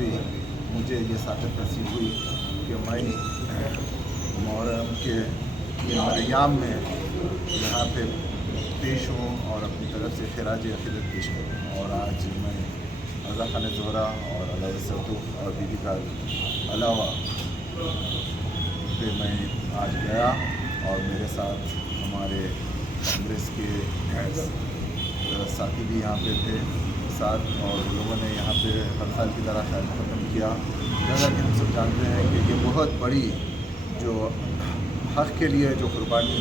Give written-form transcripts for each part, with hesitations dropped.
भी मुझे ये सादत नसीब हुई कि मैं मुहर्रम के अयाम में यहाँ पे पेश हूँ और अपनी तरफ से खराज अक़ीदत पेश करूँ। और आज मैं रज़ा खान ज़ोहरा और अलावा सद्दूक़ और बीबी का अलावा पे मैं आज गया और मेरे साथ हमारे कांग्रेस के साथी भी यहाँ पे थे साथ, और लोगों ने यहाँ पे हर साल की तरह ख़ैर मुक़द्दम किया। जैसा कि हम सब जानते हैं कि ये बहुत बड़ी जो हक़ के लिए जो कुर्बानी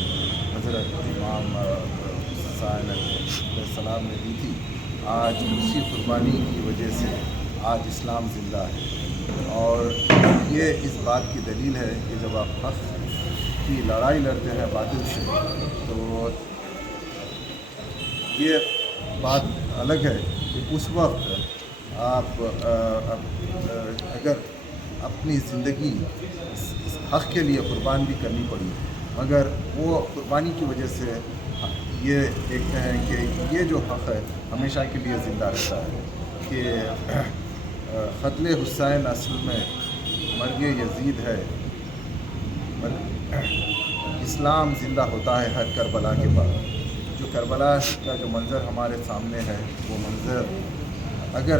हज़रत इमाम हुसैन अलैहिस्सलाम ने दी थी, आज उसी कुर्बानी की वजह से आज इस्लाम ज़िंदा है। और ये इस बात की दलील है कि जब आप हक़ की लड़ाई लड़ते हैं बातिल से, तो ये बात अलग है कि उस वक्त आप अगर अपनी ज़िंदगी हक़ के लिए कुर्बान भी करनी पड़ी, मगर वो कुर्बानी की वजह से ये देखते हैं कि ये जो हक़ है हमेशा के लिए ज़िंदा रहता है। कि क़त्ल हुसैन असल में मर्ग यज़ीद है, इस्लाम ज़िंदा होता है हर करबला के बाद। जो करबला का जो मंज़र हमारे सामने है, वो मंज़र अगर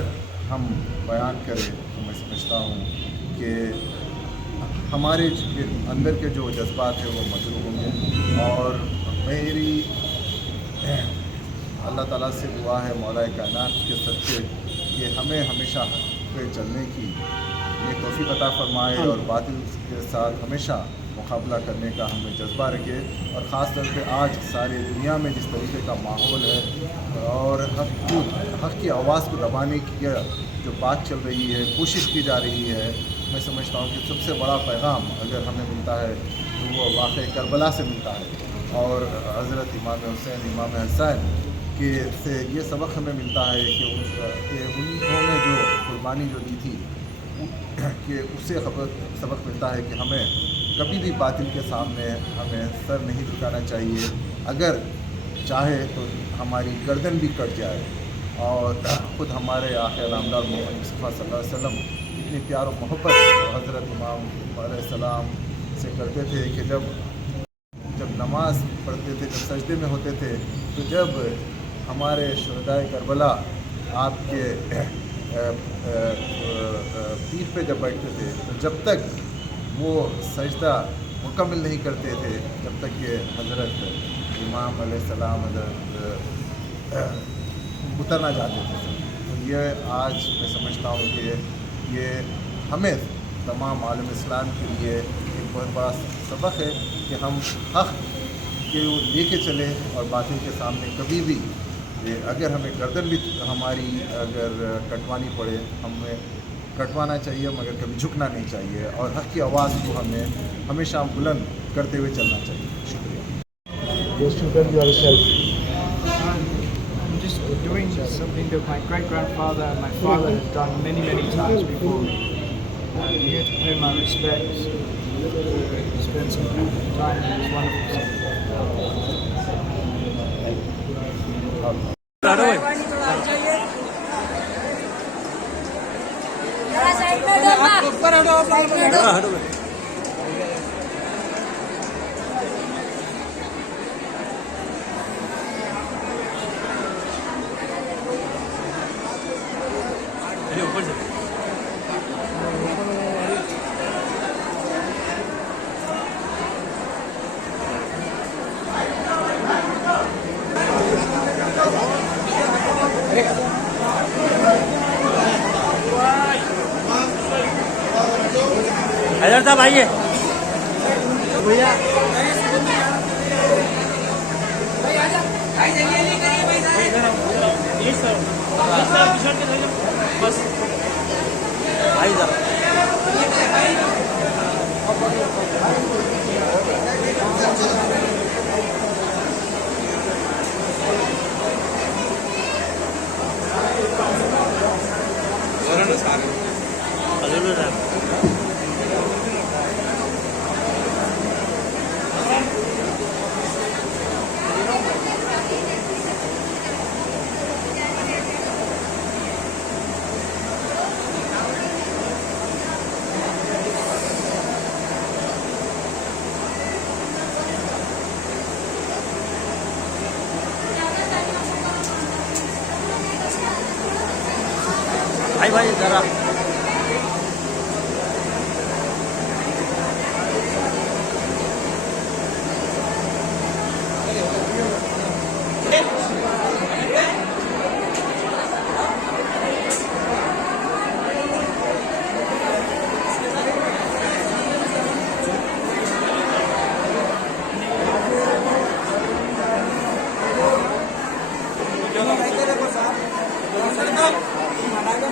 हम बयान करें तो मैं समझता हूँ कि हमारे अंदर के जो जज्बात हैं वो मजरूह होंगे। और मेरी अल्लाह ताला से दुआ है मौला कायनात के सदक़े कि हमें हमेशा हक़ पे चलने की ये तौफ़ीक़ अता फ़रमाए और बातिल के साथ हमेशा मुकाबला करने का हमें जज्बा रखे। और ख़ास तौर पे आज सारी दुनिया में जिस तरीके का माहौल है और हक़ की आवाज़ को दबाने की जो बात चल रही है, कोशिश की जा रही है, मैं समझता हूँ कि सबसे बड़ा पैगाम अगर हमें मिलता है तो वो वाक़ई करबला से मिलता है। और हज़रत इमाम हुसैन इमाम हसन के से ये सबक हमें मिलता है कि उन्होंने जो कुर्बानी जो दी थी कि उससे सबक मिलता है कि हमें कभी भी बातिल के सामने हमें सर नहीं झुकाना चाहिए। अगर चाहे तो हमारी गर्दन भी कट जाए। और ख़ुद हमारे आखिर नामदार मोहम्मद मुस्तफ़ा सल्लल्लाहु अलैहि वसल्लम इतनी प्यार और मोहब्बत हज़रत इमाम अलैहिस्सलाम से करते थे कि जब नमाज़ पढ़ते थे, जब सजदे में होते थे, तो जब हमारे शुहदाए करबला आपके पीठ पे जब बैठते थे, तो जब तक वो सजदा मुकम्मल नहीं करते थे, जब तक कि हज़रत इमाम अलैहिस्सलाम उतर ना जाते थे। तो ये आज मैं समझता हूँ कि ये हमें तमाम आलम इस्लाम के लिए एक बहुत बड़ा सबक है कि हम हक़ के लेके चलें और बातिल के सामने कभी भी अगर हमें गर्दन भी हमारी अगर कटवानी पड़े, हमें कटवाना चाहिए मगर कभी झुकना नहीं चाहिए। और हक़ की आवाज़ को हमें हमेशा बुलंद करते हुए चलना चाहिए। शुक्रिया। I'm just doing something that my great-grandfather and my father has done many, many times before me. I'm here to pay my respects, spend some time in this wonderful city. Haider साहब आइए भैया। बस भाई जरा भाई जरा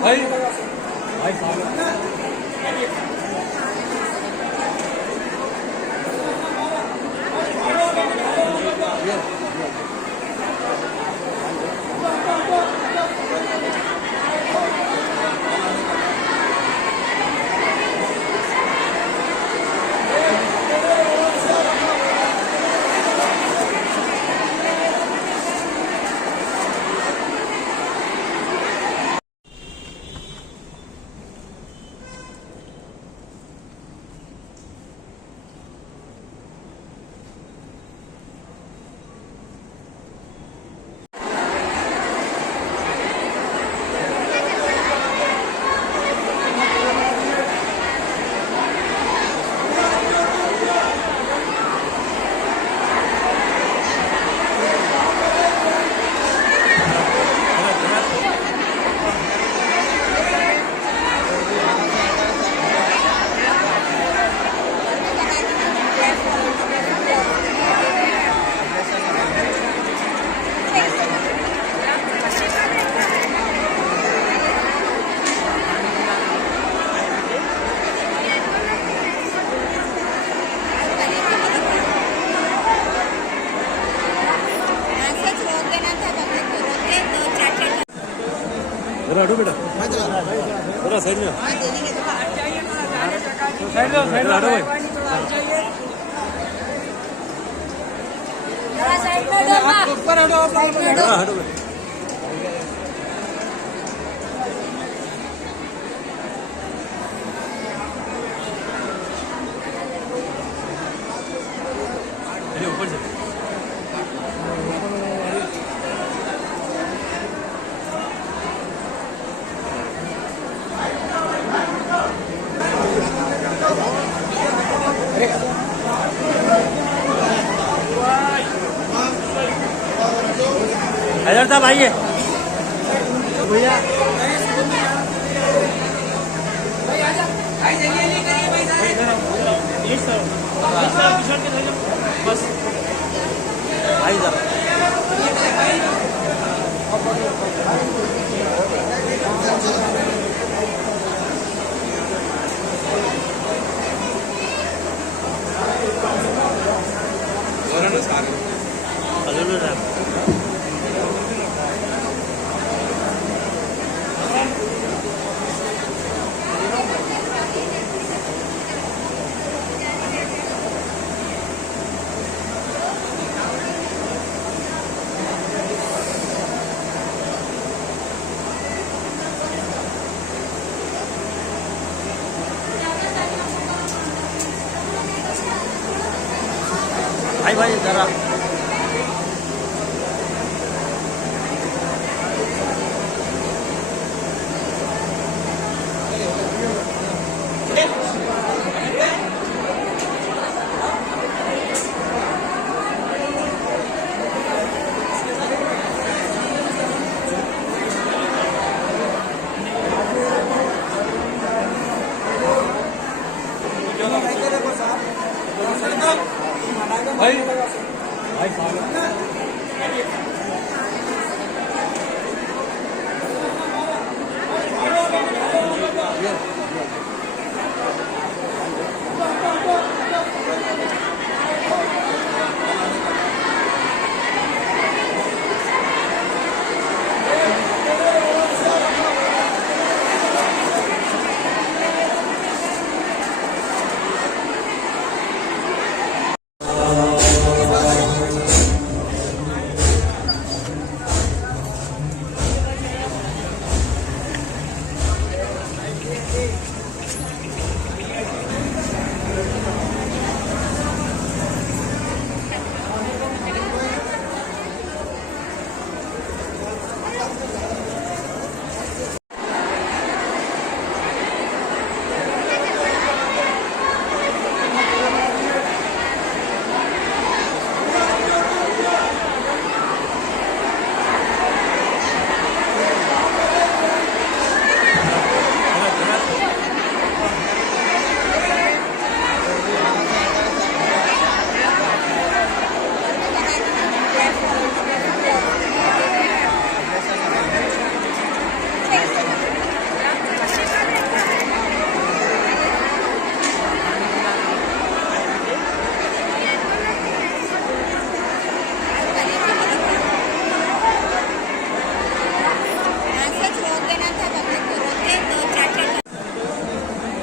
भाई भाई जरा हटो बेटा जरा साइड में साइड लो हटो भाई ऊपर हटो जरा हटो भाई चलिए ऊपर से हैदर साहब आइए भैया बस आई जरा भाई जरा भाई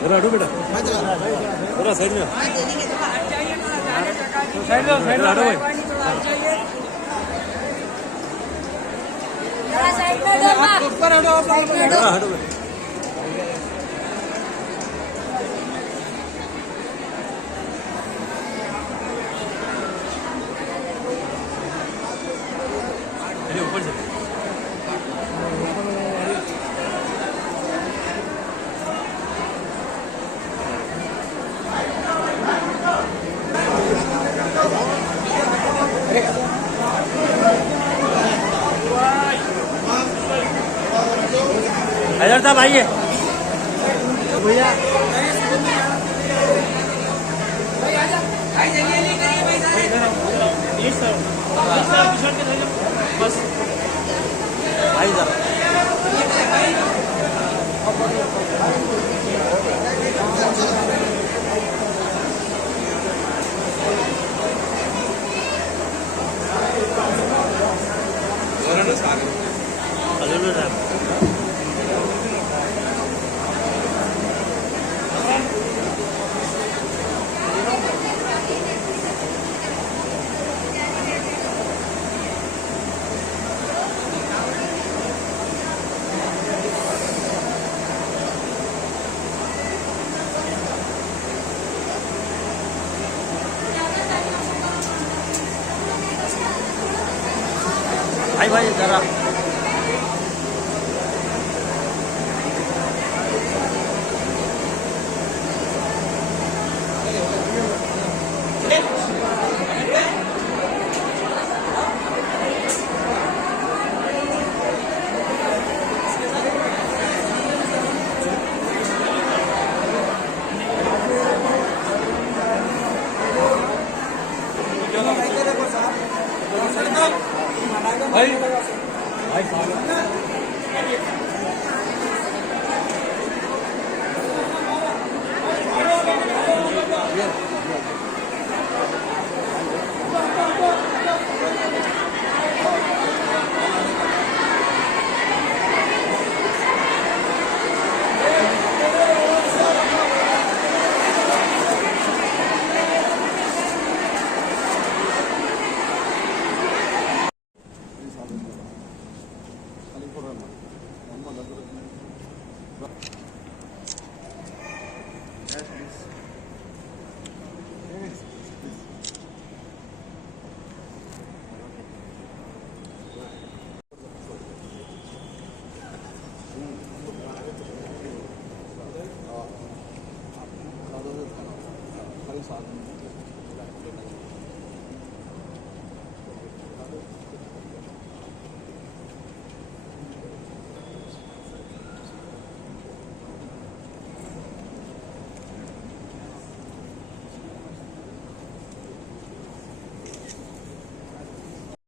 जरा हटो बेटा, जरा साइड में साइड लो, साइड लो हटो भाई। साइड में दो, ऊपर हटो, साइड में दो। जरा हटो बेटा। चलिए ऊपर से। हैदर साहब आइए भैया। बस भाई जरा भाई जरा साथ में